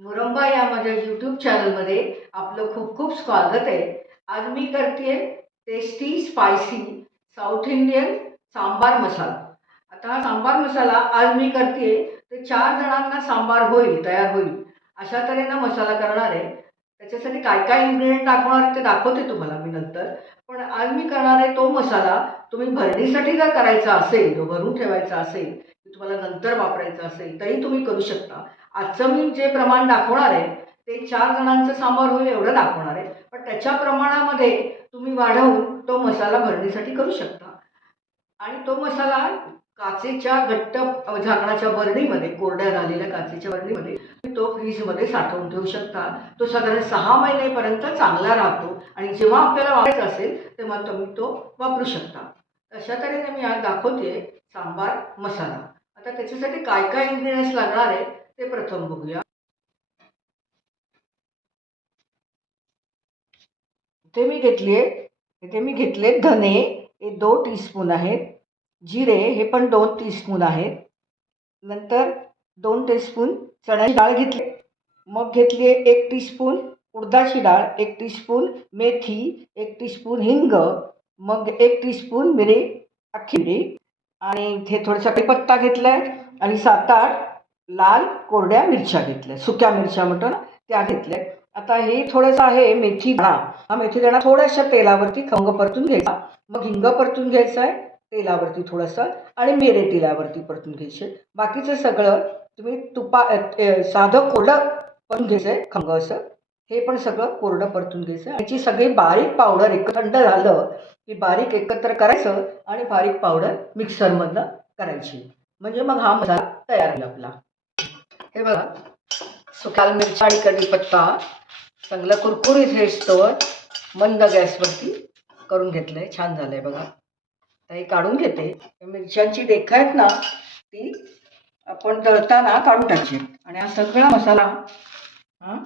मुरंबा या माझ्या यूट्यूब चॅनलमध्ये आपलं खूप खूप स्वागत आहे. आज मी करते tasty spicy south Indian sambar masala. आता सांबार मसाला आज मी करते तर चार जणांना सांबार होईल तयार होईल. अशा तऱ्हेनं मसाला करणार आहे. त्याच्यासाठी काय काय इन्ग्रेडियंट दाखवणार आहे ते दाखवते तुम्हाला मी नंतर. पण आज मी करणार आहे तो मसाला तुम्ही भरणीसाठी जर करायचा असेल जो भरून ठेवायचा असेल तुम्हाला नंतर वापरायचा असेल तरी तुम्ही करू शकता. आजचं मी जे प्रमाण दाखवणार आहे ते चार जणांचं सांबार होईल एवढं दाखवणार आहे. पण त्याच्या प्रमाणामध्ये तुम्ही वाढवून तो मसाला भरणीसाठी करू शकता. आणि तो मसाला काचेच्या घट्ट झाकणाच्या बरणीमध्ये कोरड्या झालेल्या काचेच्या बरणीमध्ये तुम्ही तो फ्रीजमध्ये साठवून ठेवू शकता. तो साधारण सहा महिनेपर्यंत चांगला राहतो आणि जेव्हा आपल्याला वापरायचा असेल तेव्हा तुम्ही तो वापरू शकता. अशा तऱ्हेने मी आज दाखवते सांबार मसाला. आता त्याच्यासाठी काय काय इन्ग्रेडियंट्स लागणार आहे ते प्रथम बघूया. इथे मी घेतली आहे. इथे मी घेतले धने. हे दोन टीस्पून आहेत. जिरे हे पण दोन टीस्पून आहेत. नंतर दोन टीस्पून चण्याची डाळ घेतली मग घेतली आहे एक टीस्पून उडदाची डाळ एक टीस्पून मेथी एक टीस्पून हिंग मग एक टीस्पून मिरी अख्खी मिरी. आणि इथे थोडासा कढीपत्ता घेतला आहे आणि सात आठ लाल कोरड्या मिरच्या घेतल्या. सुक्या मिरच्या म्हणतो ना त्या घेतल्या. आता हे थोडंसं आहे मेथी दाणा हा मेथी दाणा थोड्याशा तेलावरती खंग परतून घ्यायचा. मग हिंग परतून घ्यायचं आहे तेलावरती थोडंसं आणि मिरे तेलावरती परतून घ्यायचे. बाकीचं सगळं तुम्ही तुपा साधं कोरडं परतून घ्यायचं आहे खंग असं. हे पण सगळं कोरडं परतून घ्यायचं याची सगळी बारीक पावडर एक थंड झालं की बारीक एकत्र करायचं आणि बारीक पावडर मिक्सरमधनं करायची. म्हणजे मग हा मसाला तयार होईल आपला. हे बघा. सुकाल मिरच्या आणि कढीपत्ता चांगलं कुरकुरीत हेस्तोवर मंद गॅसवरती करून घेतलं आहे छान झालं आहे बघा. आता हे काढून घेते. मिरच्यांची देख आहेत ना ती आपण दळताना काढून टाकची आणि हा सगळा मसाला हा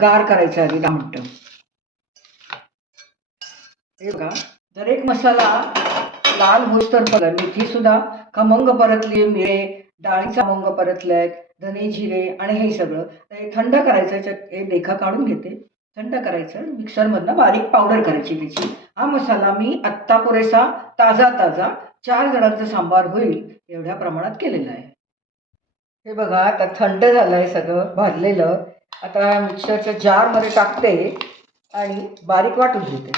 गार करायचा आधी दहा मिनटं. हे बघा. जर एक मसाला लाल होईस तर बघा. मेथी सुद्धा खमंग परतली मिरे डाळीचा खमंग परतलाय. धने जिरे आणि हे सगळं. तर हे थंड करायचं हे देखा काढून घेते. थंड करायचं मिक्सरमधनं बारीक पावडर करायची त्याची. हा मसाला मी आत्ता पुरेसा ताजा ताजा चार जणांचा सांबार होईल एवढ्या प्रमाणात केलेला आहे. हे बघा आता थंड झालं आहे सगळं भाजलेलं. आता मिक्सरच्या जारमध्ये टाकते आणि बारीक वाटून घेते.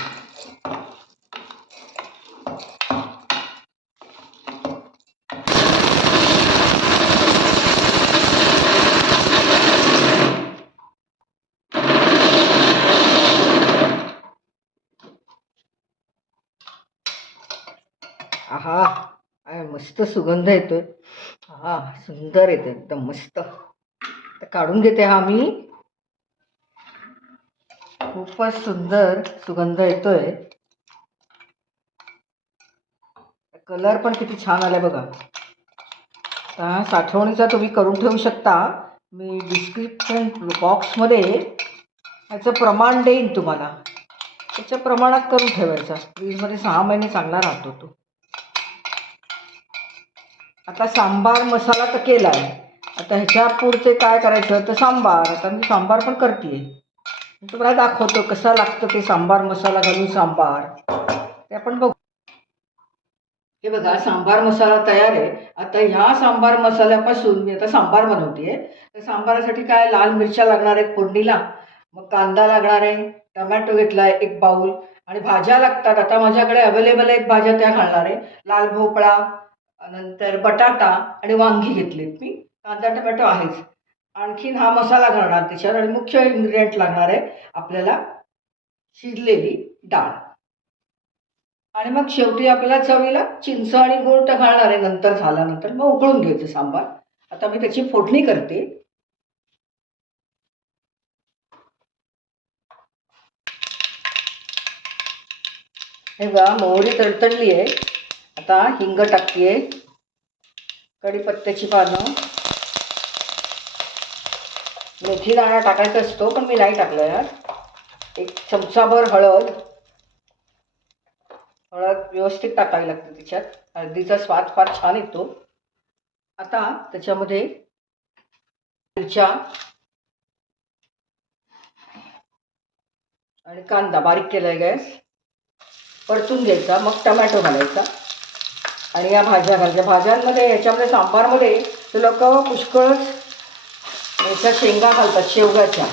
आहा काय मस्त सुगंध येतोय. हा सुंदर येतो एकदम मस्त. तर काढून घेते हा मी. खूपच सुंदर सुगंध येतोय. कलर पण किती छान आलाय बघा. आता साठवणीचा तुम्ही करून ठेवू शकता. मी डिस्क्रिप्शन बॉक्समध्ये ह्याचं प्रमाण देईन तुम्हाला. त्याच्या प्रमाणात करून ठेवायचा. फ्रीजमध्ये सहा महिने चांगला राहतो तो. आता सांबार मसाला तर केला आहे आता ह्याच्या पुढचे काय करायचं? तर सांबार. आता मी सांबार पण करते तुम्हाला दाखवतो कसा लागतं ते सांबार मसाला घालून सांबार. ते आपण बघू. हे बघा सांबार मसाला तयार आहे. आता ह्या सांबार मसाल्यापासून मी आता सांबार बनवते तर सांबारासाठी काय? लाल मिरच्या लागणार आहेत फोडणीला. मग कांदा लागणार आहे. टमॅटो घेतला आहे एक बाऊल आणि भाज्या लागतात. आता माझ्याकडे अवेलेबल आहेत भाज्या त्या घालणार आहे. लाल भोपळा नंतर बटाटा आणि वांगी घेतलीत मी. कांदा टमॅटो आहेच. आणखीन हा मसाला घालणार त्याच्यावर आणि मुख्य इन्ग्रेडियंट लागणार आहे आपल्याला शिजलेली डाळ. आणि मग शेवटी आपल्याला चवीला चिंच आणि गूळ घालणार आहे. नंतर झाल्यानंतर मग उकळून घ्यायचं सांबार. आता मी त्याची फोडणी करते. हे बघा मोहरी तडतडली आहे. आता हिंग टाकते. कढीपत्त्याची पानं. मेथी दाणा टाकायचा असतो पण मी नाही टाकला यार. एक चमचाभर हळद. हळद व्यवस्थित टाकावी लागते त्याच्यात हळदीचा स्वाद फार छान येतो. आता त्याच्यामध्ये मिरच्या आणि कांदा बारीक केला आहे गॅस. परतून घ्यायचा मग टमॅटो घालायचा. आणि या भाज्या घालते भाज्यांमध्ये याच्यामध्ये सांबारमध्ये लोक पुष्कळच याच्या शेंगा घालतात शेवगाच्या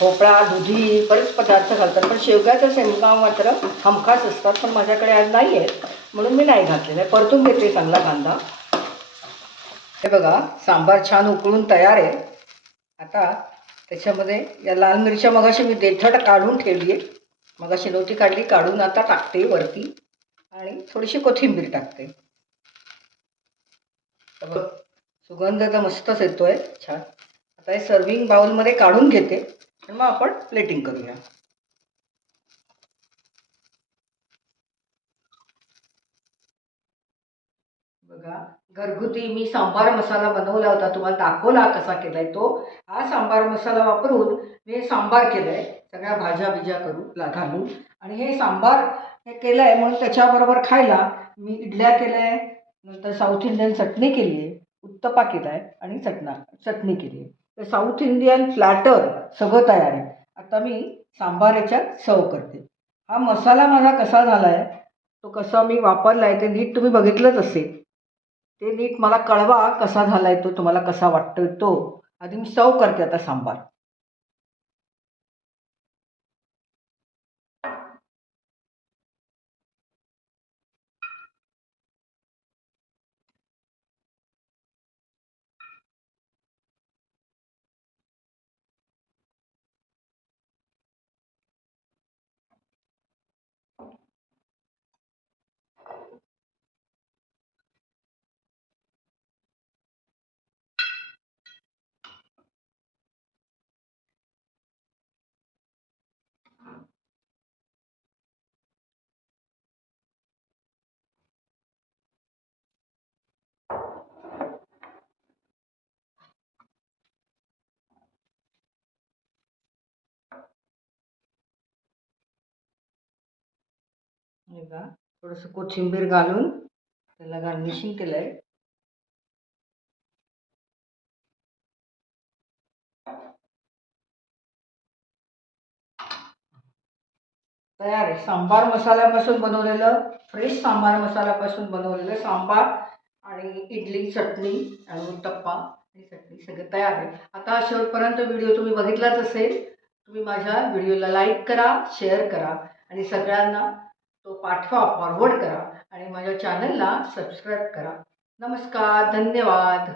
भोपळा दुधी बरेच पदार्थ घालतात पण शेवग्याच्या शेंगा मात्र हमखास असतात पण माझ्याकडे आज नाही आहेत म्हणून मी नाही घातलेलं आहे परतून घेते चांगला कांदा. हे बघा सांबार छान उकळून तयार आहे. आता त्याच्यामध्ये या लाल मिरच्या मगाशी मी देठट काढून ठेवली आहे. मगाशी नव्हती काढली काढून आता टाकते वरती. आणि थोडीशी कोथिंबीर टाकते. बघ, सुगंध तर मस्तच येतोय छान. आता हे सर्विंग बाउलमध्ये काढून घेते आणि मग आपण प्लेटिंग करूया. बघा घरगुती मी सांबार मसाला बनवला होता. तुम्हाला दाखवला कसा केलाय तो. हा सांबार मसाला वापरून मी सांबार केलाय. सगळ्या भाज्या बिज्या करू घालून आणि हे सांबार हे केलं आहे म्हणून त्याच्याबरोबर खायला मी इडल्या केल्या नंतर साऊथ इंडियन चटणी केली आहे उत्तपा केला आहे आणि चटणा चटणी केली आहे तर साऊथ इंडियन फ्लॅटर सगळं तयार आहे. आता मी सांबार याच्यात सर्व करते. हा मसाला माझा कसा झाला आहे तो कसा मी वापरला आहे ते नीट तुम्ही बघितलंच असेल. ते नीट मला कळवा कसा झाला आहे तो तुम्हाला कसा वाटतो तो. आधी मी सर्व करते आता सांबार. हे का? थोडंसं कोथिंबीर घालून त्याला गार्निशिंग केलं आहे तयार आहे. सांबार मसाल्यापासून बनवलेलं फ्रेश सांबार मसाल्यापासून बनवलेलं सांबार आणि इडली चटणी आणि उत्तप्पा हे चटणी सगळं तयार आहे. आता शेवटपर्यंत व्हिडिओ तुम्ही बघितलाच असेल तुम्ही माझ्या व्हिडिओला लाईक करा शेअर करा आणि सगळ्यांना तो पाठवा फॉरवर्ड करा आणि माझ्या चॅनलला सबस्क्राईब करा. नमस्कार धन्यवाद.